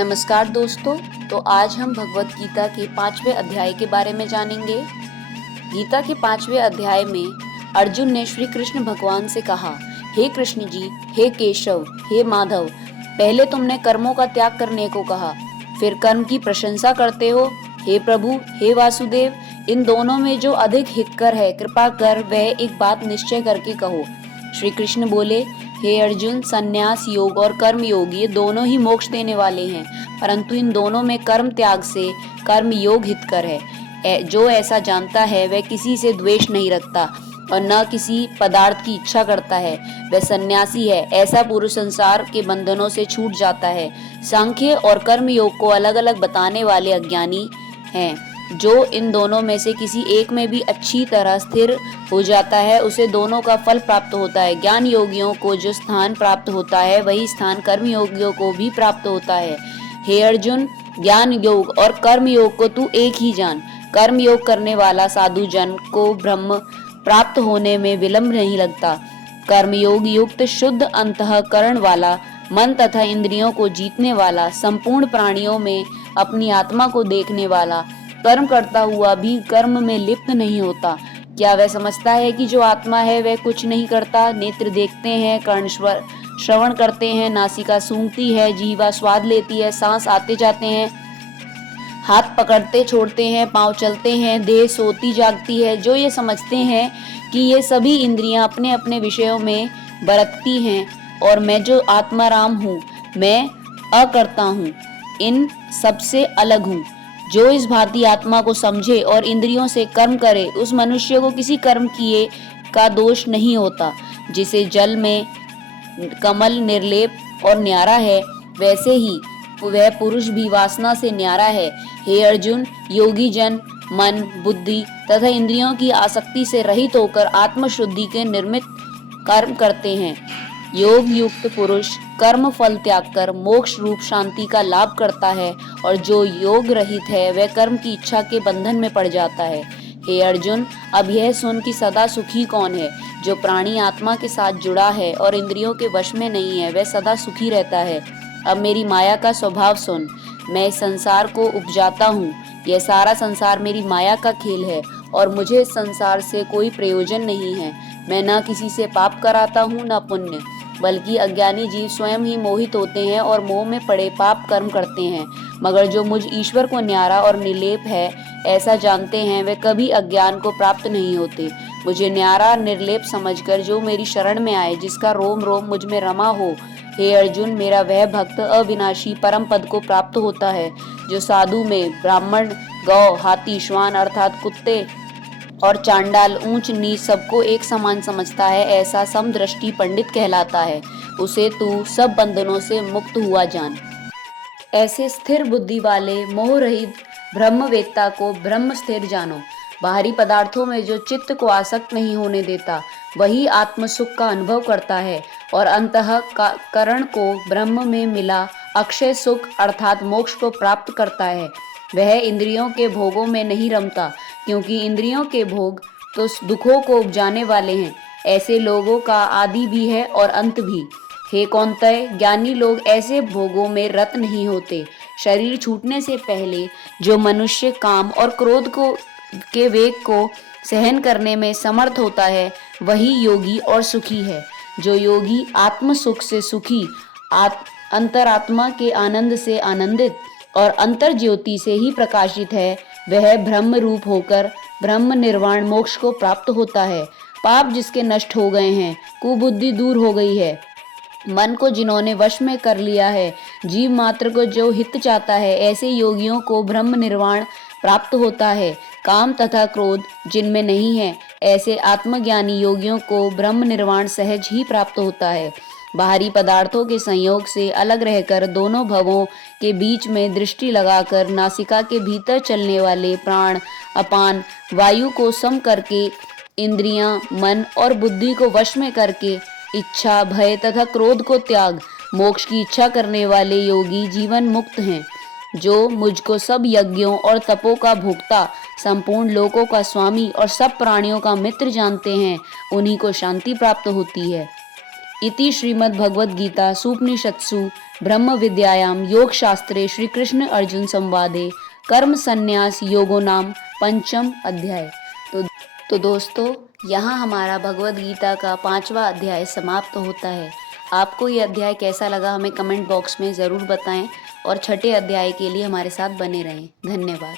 नमस्कार दोस्तों। तो आज हम भगवत गीता के 5वें अध्याय के बारे में जानेंगे। गीता के 5वें अध्याय में अर्जुन ने श्री कृष्ण भगवान से कहा, हे कृष्ण जी, हे केशव, हे माधव, पहले तुमने कर्मों का त्याग करने को कहा, फिर कर्म की प्रशंसा करते हो। हे प्रभु, हे वासुदेव, इन दोनों में जो अधिक हितकर है कृपा कर वह एक बात निश्चय करके कहो। श्री कृष्ण बोले, हे अर्जुन, संन्यास योग और कर्म योग ये दोनों ही मोक्ष देने वाले हैं, परंतु इन दोनों में कर्म त्याग से कर्म योग हितकर है। जो ऐसा जानता है वह किसी से द्वेष नहीं रखता और न किसी पदार्थ की इच्छा करता है, वह सन्यासी है। ऐसा पुरुष संसार के बंधनों से छूट जाता है। सांख्य और कर्म योग को अलग अलग बताने वाले अज्ञानी हैं। जो इन दोनों में से किसी एक में भी अच्छी तरह स्थिर हो जाता है उसे दोनों का फल प्राप्त होता है। ज्ञान योगियों को जो स्थान प्राप्त होता है वही स्थान कर्म योगियों को भी प्राप्त होता है। हे अर्जुन, ज्ञान योग और कर्म योग को तू एक ही जान। कर्म योग करने वाला साधु जन को ब्रह्म प्राप्त होने में विलंब नहीं लगता। कर्म योग युक्त शुद्ध अंतःकरण वाला, मन तथा इंद्रियों को जीतने वाला, संपूर्ण प्राणियों में अपनी आत्मा को देखने वाला, कर्म करता हुआ भी कर्म में लिप्त नहीं होता। क्या वह समझता है कि जो आत्मा है वह कुछ नहीं करता? नेत्र देखते हैं, कर्ण श्रवण करते हैं, नासिका सूंघती है, जीवा स्वाद लेती है, सांस आते जाते हैं, हाथ पकड़ते छोड़ते हैं, पांव चलते हैं, देह सोती जागती है। जो ये समझते हैं कि ये सभी इंद्रियां अपने अपने विषयों में बरतती हैं और मैं जो आत्माराम हूँ, मैं अकर्ता हूँ, इन सबसे अलग हूँ। जो इस भांति आत्मा को समझे और इंद्रियों से कर्म करे, उस मनुष्य को किसी कर्म किए का दोष नहीं होता। जिसे जल में कमल निर्लेप और न्यारा है, वैसे ही वह पुरुष भी वासना से न्यारा है। हे अर्जुन, योगी जन मन, बुद्धि तथा इंद्रियों की आसक्ति से रहित होकर आत्मशुद्धि के निर्मित कर्म करते हैं। योग युक्त पुरुष कर्म फल त्याग कर मोक्ष रूप शांति का लाभ करता है और जो योग रहित है वह कर्म की इच्छा के बंधन में पड़ जाता है। हे अर्जुन, अब यह सुन कि सदा सुखी कौन है। जो प्राणी आत्मा के साथ जुड़ा है और इंद्रियों के वश में नहीं है वह सदा सुखी रहता है। अब मेरी माया का स्वभाव सुन। मैं इस संसार को उपजाता हूँ। यह सारा संसार मेरी माया का खेल है और मुझे इस संसार से कोई प्रयोजन नहीं है। मैं न किसी से पाप कराता हूँ न पुण्य, बल्कि अज्ञानी जीव स्वयं ही मोहित होते हैं और मोह में पड़े पाप कर्म करते हैं। मगर जो मुझ ईश्वर को न्यारा और निर्लेप है ऐसा जानते हैं वे कभी अज्ञान को प्राप्त नहीं होते। मुझे न्यारा निर्लेप समझकर जो मेरी शरण में आए, जिसका रोम रोम मुझ में रमा हो, हे अर्जुन, मेरा वह भक्त अविनाशी परम पद को प्राप्त होता है। जो साधु में ब्राह्मण, गौ, हाथी, श्वान अर्थात कुत्ते और चांडाल, ऊंच नीच सबको एक समान समझता है, ऐसा समदृष्टि पंडित कहलाता है। उसे तू सब बंधनों से मुक्त हुआ जान। ऐसे स्थिर बुद्धि वाले मोह रहित ब्रह्मवेत्ता को ब्रह्म स्थिर जानो। बाहरी पदार्थों में जो चित्त को आसक्त नहीं होने देता वही आत्म सुख का अनुभव करता है और अंतःकरण को ब्रह्म में मिला अक्षय सुख अर्थात मोक्ष को प्राप्त करता है। वह इंद्रियों के भोगों में नहीं रमता, क्योंकि इंद्रियों के भोग तो दुखों को उपजाने वाले हैं। ऐसे लोगों का आदि भी है और अंत भी। हे कौन्तेय, ज्ञानी लोग ऐसे भोगों में रत नहीं होते। शरीर छूटने से पहले जो मनुष्य काम और क्रोध के वेग को सहन करने में समर्थ होता है वही योगी और सुखी है। जो योगी आत्म सुख से सुखी, अंतरात्मा के आनंद से आनंदित और अंतर ज्योति से ही प्रकाशित है, वह ब्रह्म रूप होकर ब्रह्म निर्वाण मोक्ष को प्राप्त होता है। पाप जिसके नष्ट हो गए हैं, कुबुद्धि दूर हो गई है, मन को जिन्होंने वश में कर लिया है, जीव मात्र को जो हित चाहता है, ऐसे योगियों को ब्रह्म निर्वाण प्राप्त होता है। काम तथा क्रोध जिनमें नहीं है, ऐसे आत्मज्ञानी योगियों को ब्रह्म निर्वाण सहज ही प्राप्त होता है। बाहरी पदार्थों के संयोग से अलग रहकर दोनों भवों के बीच में दृष्टि लगाकर नासिका के भीतर चलने वाले प्राण अपान वायु को सम करके, इंद्रियां, मन और बुद्धि को वश में करके इच्छा, भय तथा क्रोध को त्याग मोक्ष की इच्छा करने वाले योगी जीवन मुक्त हैं। जो मुझको सब यज्ञों और तपों का भोक्ता, संपूर्ण लोकों का स्वामी और सब प्राणियों का मित्र जानते हैं, उन्हीं को शांति प्राप्त होती है। इति श्रीमद्भगवद्गीता सूपनिषत्सु ब्रह्म विद्यायां योग शास्त्रे श्री कृष्ण अर्जुन संवादे कर्म संन्यास योगो नाम पंचम अध्याय। तो दोस्तों, यहाँ हमारा भगवद गीता का 5वां अध्याय समाप्त होता है। आपको ये अध्याय कैसा लगा हमें कमेंट बॉक्स में ज़रूर बताएं और छठे अध्याय के लिए हमारे साथ बने रहें। धन्यवाद।